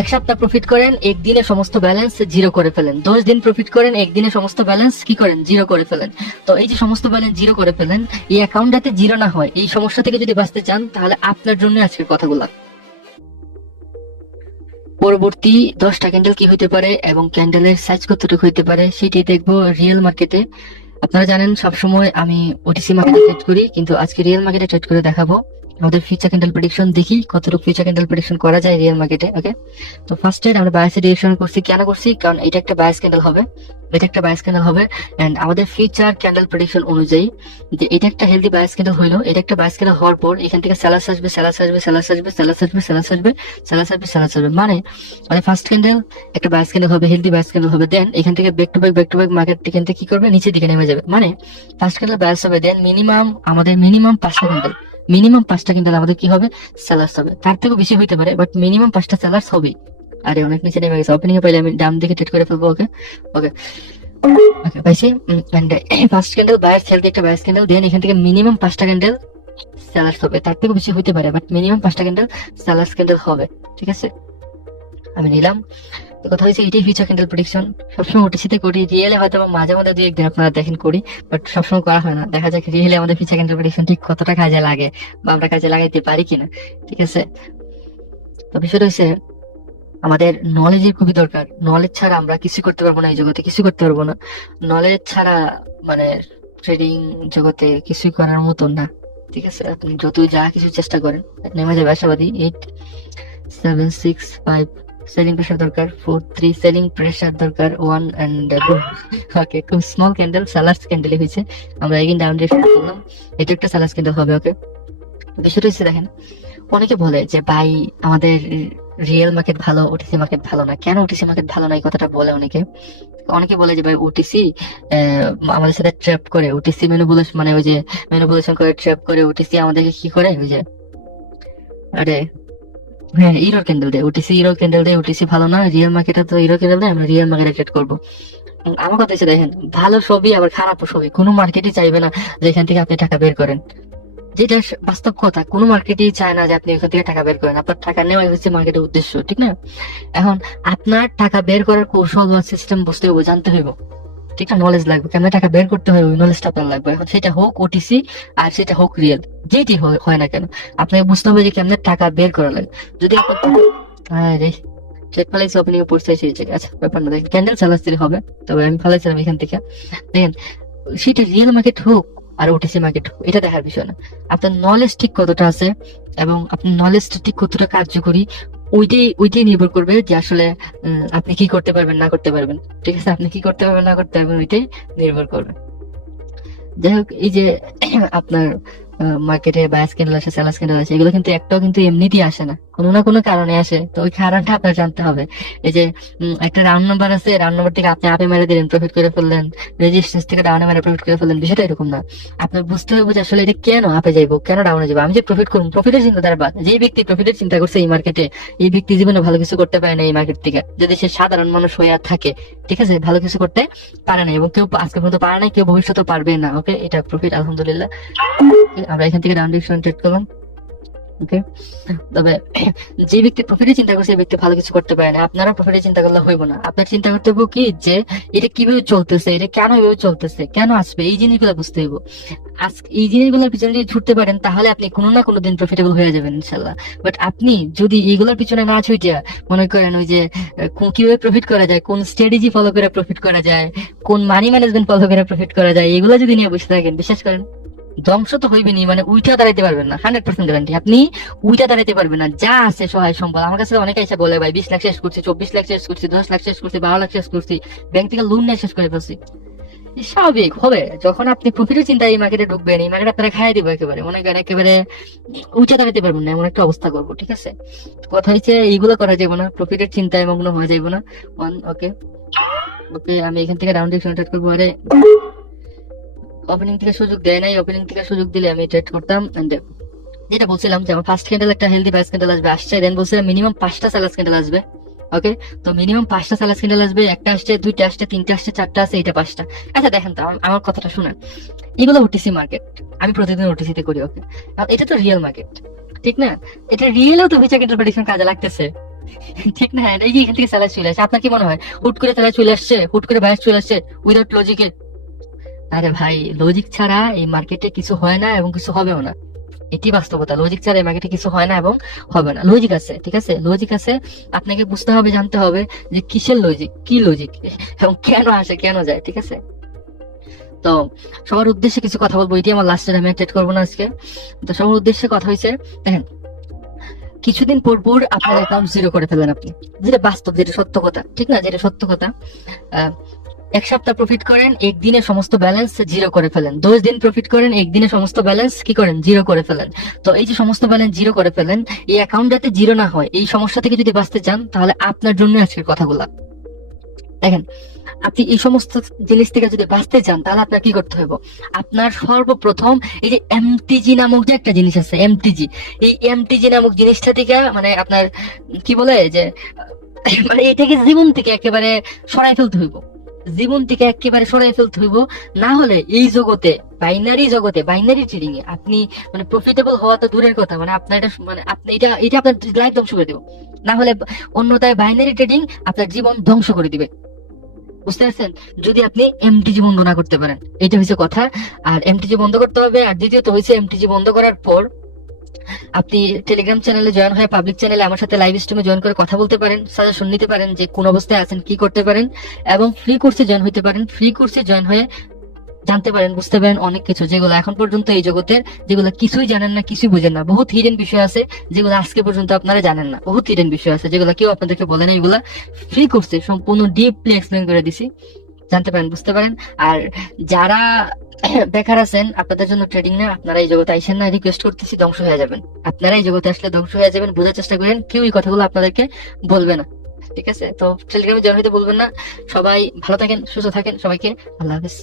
এক সপ্তাহ প্রফিট করেন, একদিনে সমস্ত ব্যালেন্স জিরো করে ফেলেন। 10 দিন প্রফিট করেন, একদিনে সমস্ত ব্যালেন্স কি করেন, জিরো করে ফেলেন। তো এই যে সমস্ত ব্যালেন্স জিরো করে ফেলেন, এই অ্যাকাউন্ট যাতে জিরো না হয়, এই সমস্যা থেকে যদি বাঁচতে চান, তাহলে আপনার জন্য আজকের কথাগুলো। পরবর্তী 10টা ক্যান্ডেল কি হইতে পারে এবং ক্যান্ডেলের সাইজ কতটুকু হইতে পারে সেটি দেখবো রিয়েল মার্কেটে। আপনারা জানেন সবসময় আমি ওটিসি মার্কেটে ট্রেড করি, কিন্তু আজকে রিয়েল মার্কেটে ট্রেড করে দেখাবো। আমাদের ফিউচার ক্যান্ডেল প্রেডিকশন দেখি কতটুকু ফিউচার ক্যান্ডেল প্রেডিকশন করা যায় রিয়েল মার্কেটে। ওকে, তো ফার্স্ট ট্রেড আমরা বায়াসের ডিরেকশন করছি। কেন করছি? কারণ এটা একটা বায়াস ক্যান্ডেল হবে, এটা একটা বায়াস ক্যান্ডেল হবে। এন্ড আমাদের ফিউচার ক্যান্ডেল প্রেডিকশন অনুযায়ী যে এটা একটা হেলদি বায়াস ক্যান্ডেল হইলো, এটা একটা বায়াস ক্যান্ডেল হওয়ার পর এখান থেকে সেলার্স আসবে, সেলার্স আসবে, সেলার্স আসবে, সেলার্স আসবে, সেলার্স আসবে, সেলার্স আসবে, সেলার্স আসবে। মানে ফার্স্ট ক্যান্ডেল একটা বায়াস ক্যান্ডেল হবে, হেলদি বায়াস ক্যান্ডেল হবে। দেন এখান থেকে ব্যাক টু ব্যাক মার্কেট এখান থেকে কি করবে, নিচের দিকে নেমে যাবে। মানে ফার্স্ট ক্যান্ডেল বায়াস হবে, দেন মিনিমাম 5টা ক্যান্ডেল, আমাদের কি হবে, সেলার্স হবে। তার থেকেও বেশি হইতে পারে, বাট মিনিমাম 5টা সেলার্স হবে। আরে অনেক নিচে নেমে গেছে, ওপেনিং এ পাইলে আমি ডান দিকে ট্রেড করে ফেলবো। ওকে ওকে ওকে পাইছি। ফার্স্ট ক্যান্ডেল বায়ার সেল একটা বায়ার ক্যান্ডেল, দেন এখান থেকে মিনিমাম 5টা ক্যান্ডেল সেলার্স হবে। তার থেকে বেশি হইতে পারে, বাট মিনিমাম 5টা ক্যান্ডেল সেলার্স ক্যান্ডেল হবে। ঠিক আছে, আমি নিলাম। তো কথা হয়েছে এটাই ফিউচার ক্যান্ডেল প্রেডিকশন। সবসময় ওটিসিতে করি, রিয়েলে হয়তো মাঝে মধ্যে দুই একদিন আপনারা দেখেন করি, বাট সবসময় করা হয় না। দেখা যাক রিয়েলে আমাদের ফিউচার ক্যান্ডেল প্রেডিকশন ঠিক কতটা কাজে লাগে বা আমরা কাজে লাগাইতে পারি কিনা। ঠিক আছে, তো বিষয়টা হচ্ছে আমাদের নলেজের খুবই দরকার। নলেজ ছাড়া আমরা কিছু করতে পারবো না, এই জগতে কিছু করতে পারবো না। নলেজ ছাড়া মানে ট্রেডিং জগতে কিছুই করার মতো না। ঠিক আছে, আপনি যতই যা কিছু চেষ্টা করেন নেমে যাবে আশাবাদী। 8 7 6 5 সেলিং প্রেসার দরকার, 4 3 সেলিং প্রেসার দরকার, 1 এন্ড ওকে, খুব স্মল ক্যান্ডেল সেলার্স ক্যান্ডেল হয়েছে। আমরা এগেইন ডাউন ডিরেকশন করলাম, এটা একটা সেলার্স ক্যান্ডেল হবে। ওকে, বিষয়টা হচ্ছে দেখেন, অনেকে বলে যে ভাই আমাদের রিয়েল মার্কেট ভালো, ওটিসি মার্কেট ভালো না। কেন ওটিসি মার্কেট ভালো না এই কথাটা বলে অনেকে। অনেকে বলে যে ভাই ওটিসি আমাদের সাথে ট্র্যাপ করে, ওটিসি ম্যানিপুলেশন মানে ওই যে ম্যানিপুলেশন করে ট্র্যাপ করে, ওটিসি আমাদেরকে কি করে ওই যে আরে হ্যাঁ ইরোর ক্যান্ডেল দেয়, ওটিসি ইরোর ক্যান্ডেল দেয়, ওটিসি ভালো না। রিয়েল মার্কেটে তো ইরোর ক্যান্ডেল দেয়, আমরা রিয়েল মার্কেটে ট্রেড করবো। আমার কথা হচ্ছে দেখেন, ভালো ছবি আবার খারাপও ছবি কোনো মার্কেটই চাইবে না যে এখান থেকে আপনি টাকা বের করেন। যেটা বাস্তব কথা, কোনো মার্কেটই চায় না যে আপনি ওখান থেকে টাকা বের করেন। আপনার টাকা নেওয়াই হচ্ছে মার্কেটের উদ্দেশ্য, ঠিক না? এখন আপনার টাকা বের করার কৌশল বা সিস্টেম বুঝতে হবে, জানতে হইব। ঠিক না, নলেজ লাগবে, কেমন টাকা বের করতে হয় ওই নলেজটা আপনার লাগবে। এখন সেটা হোক ওটিসি আর সেটা হোক রিয়েল, যেটি হয় না কেন আপনাকে বুঝতে হবে যে কেমন টাকা বের করা লাগে। যদি আরে ট্রেড ফালাইছি ওপেনিং এ পড়ছে সেই জায়গায়, আচ্ছা ব্যাপার না, দেখেন ক্যান্ডেল চালাচ্ছি হবে, তবে আমি ফালাইছিলাম এখান থেকে। দেখেন সেটা রিয়েল মার্কেট হোক আর ওটিসি মার্কেট হোক, এটা দেখার বিষয় না, আপনার নলেজ ঠিক কতটা আছে এবং আপনার নলেজটা ঠিক কতটা কার্যকরী, ওইটাই নির্ভর করবে যে আসলে আপনি কি করতে পারবেন না করতে পারবেন। ঠিক আছে, আপনি কি করতে পারবেন না করতে পারবেন ওইটাই নির্ভর করবে। যাই হোক, এই যে আপনার মার্কেটে বায়াস ক্যান্ডেল আসে, সেলার্স ক্যান্ডেল আসে, এগুলো কিন্তু একটাও কিন্তু এমনিতেই আসে না, কোনো না কোনো কারণে আসে। তো ওই কারণটা আপনার জানতে হবে। এই যে একটা রাউন্ড নাম্বার আছে, রাউন্ড নাম্বার থেকে আপনি আপে মেরে দিলেন, প্রফিট করে ফেললেন, রেজিস্ট্যান্স থেকে ডাউনে মেরে প্রফিট করে ফেললেন, বিষয়টা এরকম না। আপনার বুঝতে হবে যে আসলে এটা কেন আপে যাইবো, কেন ডাউনে যাবো। আমি যে প্রফিট করুন, প্রফিটের চিন্তাধারা বাদ। যে ব্যক্তি প্রফিটের চিন্তা করছে এই মার্কেটে, এই ব্যক্তি জীবনে ভালো কিছু করতে পারে না এই মার্কেট থেকে, যদি সে সাধারণ মানুষ হয়ে থাকে। ঠিক আছে, ভালো কিছু করতে পারে না এবং কেউ আজকে পর্যন্ত পারে না, কেউ ভবিষ্যতে পারবে না। ওকে, এটা প্রফিট আলহামদুলিল্লাহ। আমরা এখান থেকে ডাউন ডিরেকশন ট্রেড করলাম। ওকে, তবে যে ব্যক্তি প্রফিটের চিন্তা করছে, এই ব্যক্তি ভালো কিছু করতে পারে না। আপনারা প্রফিটের চিন্তা করলে হইব না, আপনার চিন্তা করতে হবে কি যে এটা কিভাবে চলতেছে, এটা কেন এভাবে চলতেছে, কেন আসবে, এই জিনিসগুলো বুঝতে হইব। আজকে এই জিনিসগুলোর পিছনে যদি ছুটতে পারেন তাহলে আপনি কোনো না কোনো দিন প্রফিটেবল হয়ে যাবেন ইনশাল্লাহ। বাট আপনি যদি এইগুলোর পিছনে না ছুটিয়া মনে করেন ওই যে কিভাবে প্রফিট করা যায়, কোন স্ট্র্যাটেজি ফলো করে প্রফিট করা যায়, কোন মানি ম্যানেজমেন্ট ফলো করে প্রফিট করা যায়, এগুলো যদি নিয়ে বসে থাকেন, বিশ্বাস করেন ধ্বংস তো হইবেনি, মানে উইটা দাঁড়াইতে পারবেন না। 100% গ্যারান্টি, আপনি উইটা দাঁড়াইতে পারবেন না। যা আছে সহায় সম্পদ, আমার কাছে অনেকে এসে বলে ভাই 20 লাখ শেষ করছি, 24 লাখ শেষ করছি, 10 লাখ শেষ করছি, 12 লাখ শেষ করছি, ব্যাংক থেকে লোন নিয়ে শেষ করে ফেলছি। স্বাভাবিক হবে, যখন আপনি প্রফিটের চিন্তা এই মার্কেটে ঢুকবেন, এই মার্কেট আপনারা খাইয়ে দিবো একেবারে, মনে করেন একেবারে উঁচা দাঁড়াতে পারবেন না, এমন একটা অবস্থা করবো। ঠিক আছে, কথা হচ্ছে এইগুলো করা যাবে না, প্রফিটের চিন্তায় মগ্ন হয়ে যাইবো না। ওকে ওকে, আমি এখান থেকে রাউন্ড ডিরেকশন ট্রেড করবো। আরে ওপেনিং থেকে সুযোগ দেয় নাই, ওপেনিং থেকে সুযোগ দিলে আমি ট্রেড করতাম। যেটা বলছিলাম যে আমার ফার্স্ট ক্যান্ডেল একটা হেলদি বাইস ক্যান্ডেল আসবে, আসছে। দেন বলছিলাম মিনিমাম 5টা সেলার্স ক্যান্ডেল আসবে। ওকে, তো মিনিমাম 5টা সেলার্স ক্যান্ডেল আসবে, একটা আসছে, দুইটা আসছে, তিনটা আসছে, চারটা আসছে, এটা 5টা। আচ্ছা দেখেন তো, আমার কথাটা শুনেন, এগুলো ওটিসি মার্কেট, আমি প্রতিদিন ওটিসি তে করি। ওকে, এটা তো রিয়েল মার্কেট, ঠিক না? এটা রিয়েলেও তো ফিউচার ক্যান্ডেল প্রেডিকশন কাজে লাগতেছে। ঠিক না? এই যে এখান থেকে স্যালারি চলে আসে, আপনার কি মনে হয় হুট করে স্যালারি চলে আসছে, হুট করে ভাইরাস চলে আসছে উইদাউট লজিকে? আরে ভাই, লজিক ছাড়া এই মার্কেটে কিছু হয় না এবং কিছু হবেও না। এটি বাস্তবতা। লজিক ছাড়া এই মার্কেটে কিছু হয় না এবং হবে না। লজিক আছে, ঠিক আছে, লজিক আছে। আপনাকে বুঝতে হবে, জানতে হবে যে কিসের লজিক, কি লজিক, এবং কেন আসে কেন যায়, ঠিক আছে? তো সবার উদ্দেশ্যে কিছু কথা বলবো, এটি আমার লাস্টের, আমি টেট করবো না আজকে। তো সবার উদ্দেশ্যে কথা হয়েছে, দেখেন, কিছুদিন পর পর আপনার অ্যাকাউন্ট জিরো করে ফেলেন আপনি, যেটা বাস্তব, যেটা সত্য কথা, ঠিক না, যেটা সত্য কথা। আহ, এক সপ্তাহ প্রফিট করেন, একদিনে সমস্ত ব্যালেন্স জিরো করে ফেলেন। 10 দিন প্রফিট করেন, একদিনে সমস্ত ব্যালেন্স কি করেন, জিরো করে ফেলেন। তো এই যে সমস্ত ব্যালেন্স জিরো করে ফেলেন, এই অ্যাকাউন্ট যাতে জিরো না হয়, এই সমস্যা থেকে যদি বাঁচতে চান, তাহলে আপনার জন্য আজকের কথাগুলা। দেখেন, আপনি এই সমস্ত জিনিস থেকে যদি বাঁচতে চান, তাহলে আপনার কি করতে হবে? আপনার সর্বপ্রথম এই যে এমটিজি নামক যে একটা জিনিস আছে, এমটিজি, এই এমটিজি নামক জিনিসটা থেকে, মানে আপনার কি বলে যে, মানে এটাকে জীবন থেকে একেবারে সরাই ফেলতে হইব। জীবন থেকে একেবারে সরাই ফেলতে হইব। না হলে এই জগতে, বাইনারি জগতে, বাইনারি ট্রেডিং এ আপনি মানে প্রফিটেবল হওয়া তো দূরের কথা, মানে আপনার এটা, মানে আপনি এটা এটা আপনার লাইফ ধ্বংস করে দেব। না হলে অন্যথায় বাইনারি ট্রেডিং আপনার জীবন ধ্বংস করে দিবে। বুঝতে পারছেন? যদি আপনি এমটিজি বন্ধ না করতে পারেন, এটা হচ্ছে কথা। আর এমটিজি বন্ধ করতে হবে। আর দ্বিতীয়ত হচ্ছে, এমটিজি বন্ধ করার পর আপনি টেলিগ্রাম চ্যানেলে জয়েন হয়ে, পাবলিক চ্যানেলে আমার সাথে লাইভ স্ট্রিমে জয়েন করে কথা বলতে পারেন, সাজেশন নিতে পারেন যে কোন অবস্থায় আছেন, কি করতে পারেন, এবং ফ্রি কোর্সে জয়েন হতে পারেন। ফ্রি কোর্সে জয়েন হয়ে জানতে পারেন, বুঝতে পারেন অনেক কিছু, যেগুলো এখন পর্যন্ত এই জগতের, যেগুলো কিছুই জানেন না, কিছুই বুঝেন না। বহুত হিডেন বিষয় আছে যেগুলো আজকে পর্যন্ত আপনারা জানেন না। বহুত হিডেন বিষয় আছে যেগুলো কেউ আপনাদেরকে বলে না। এগুলা ফ্রি কোর্সে সম্পূর্ণ ডিপলি এক্সপ্লেন করে দিছি, জানতে পারেন, বুঝতে পারেন। আর যারা বেকার আছেন, আপনাদের জন্য ট্রেডিং না, আপনারা এই জগতে আইসেন না, রিকোয়েস্ট করতেছি, ধ্বংস হয়ে যাবেন। আপনারা এই জগতে আসলে ধ্বংস হয়ে যাবেন, বোঝার চেষ্টা করেন। কেউ এই কথাগুলো আপনাদেরকে বলবে না, ঠিক আছে? তো টেলিগ্রামে জয়েন হতে বলবেন না। সবাই ভালো থাকেন, সুস্থ থাকেন, সবাইকে আল্লাহ হাফেজ।